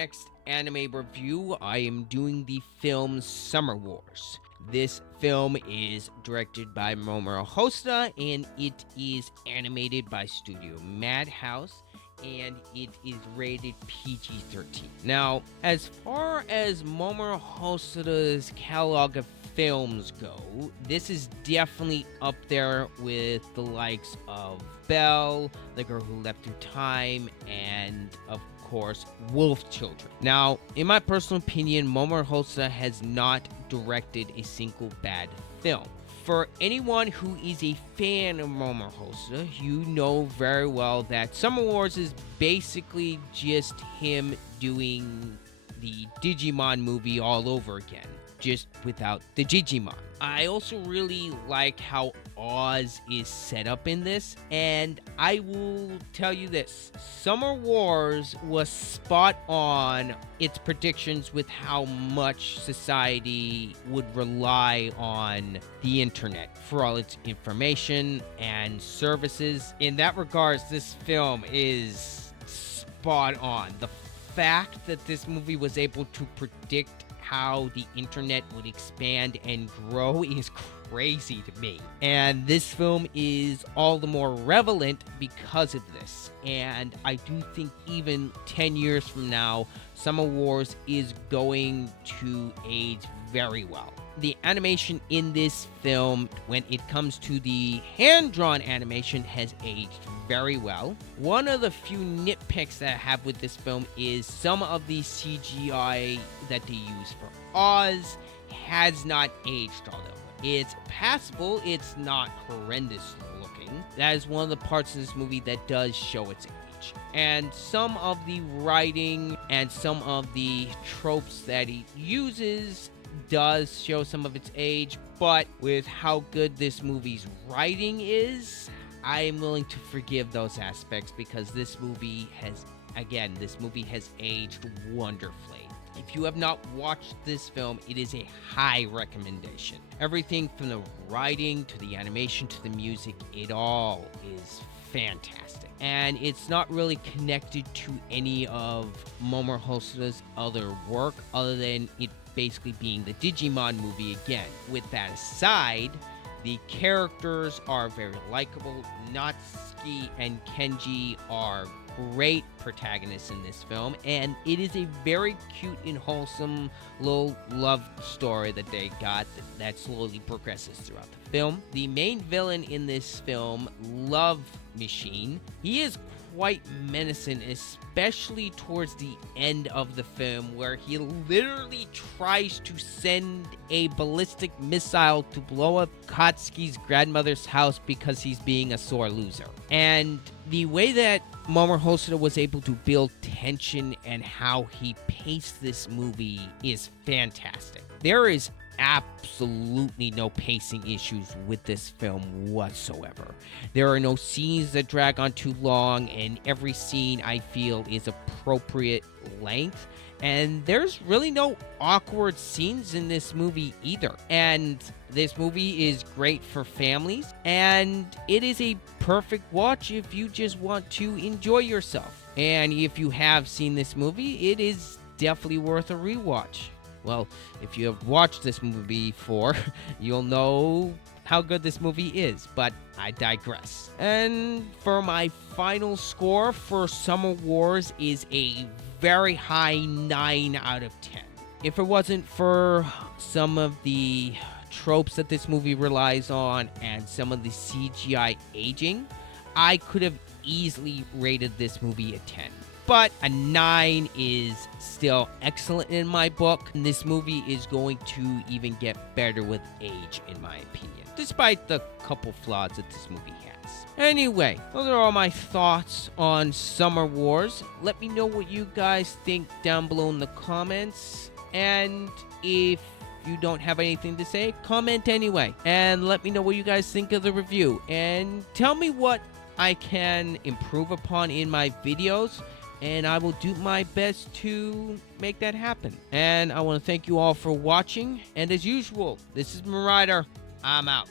next anime review, I am doing the film Summer Wars. This film is directed by Mamoru Hosoda, and it is animated by Studio Madhouse, and it is rated PG-13. Now, as far as Mamoru Hosoda's catalog of films go, this is definitely up there with the likes of Belle, The Girl Who Leapt Through Time, and of course, Wolf Children. Now, in my personal opinion, Mamoru Hosoda has not directed a single bad film. For anyone who is a fan of Mamoru Hosoda, you know very well that Summer Wars is basically just him doing the Digimon movie all over again, just without the Digimon. I also really like how Oz is set up in this, and I will tell you this. Summer Wars was spot on its predictions with how much society would rely on the internet for all its information and services. In that regards, this film is spot on. The fact that this movie was able to predict how the internet would expand and grow is crazy to me. And this film is all the more relevant because of this. And I do think even 10 years from now, Summer Wars is going to age very well. The animation in this film, when it comes to the hand-drawn animation, has aged very well. One of the few nitpicks that I have with this film is some of the CGI that they use for Oz has not aged all that well. It's passable, it's not horrendous looking. That is one of the parts of this movie that does show its age. And some of the writing and some of the tropes that he uses does show some of its age, but with how good this movie's writing is, I am willing to forgive those aspects because this movie has aged wonderfully. If you have not watched this film, it is a high recommendation. Everything from the writing to the animation to the music, it all is fantastic. And it's not really connected to any of Mamoru Hosoda's other work other than it basically being the Digimon movie again. With that aside, the characters are very likable. Natsuki and Kenji are great protagonists in this film, and it is a very cute and wholesome little love story that they got that slowly progresses throughout the film. The main villain in this film, Love Machine, he is quite menacing, especially towards the end of the film, where he literally tries to send a ballistic missile to blow up Katsuki's grandmother's house because he's being a sore loser. And the way that Mamoru Hosoda was able to build tension and how he paced this movie is fantastic. There is absolutely no pacing issues with this film whatsoever. There are no scenes that drag on too long, and every scene I feel is appropriate length. And there's really no awkward scenes in this movie either. And this movie is great for families, and it is a perfect watch if you just want to enjoy yourself. And if you have seen this movie, it is definitely worth a rewatch. Well, if you have watched this movie before, you'll know how good this movie is, but I digress. And for my final score for Summer Wars is a very high 9 out of 10. If it wasn't for some of the tropes that this movie relies on and some of the CGI aging, I could have easily rated this movie a 10. But a 9 is still excellent in my book. And this movie is going to even get better with age, in my opinion, despite the couple flaws that this movie has. Anyway, those are all my thoughts on Summer Wars. Let me know what you guys think down below in the comments. And if you don't have anything to say, comment anyway. And let me know what you guys think of the review. And tell me what I can improve upon in my videos, and I will do my best to make that happen. And I want to thank you all for watching. And as usual, this is Marauder. I'm out.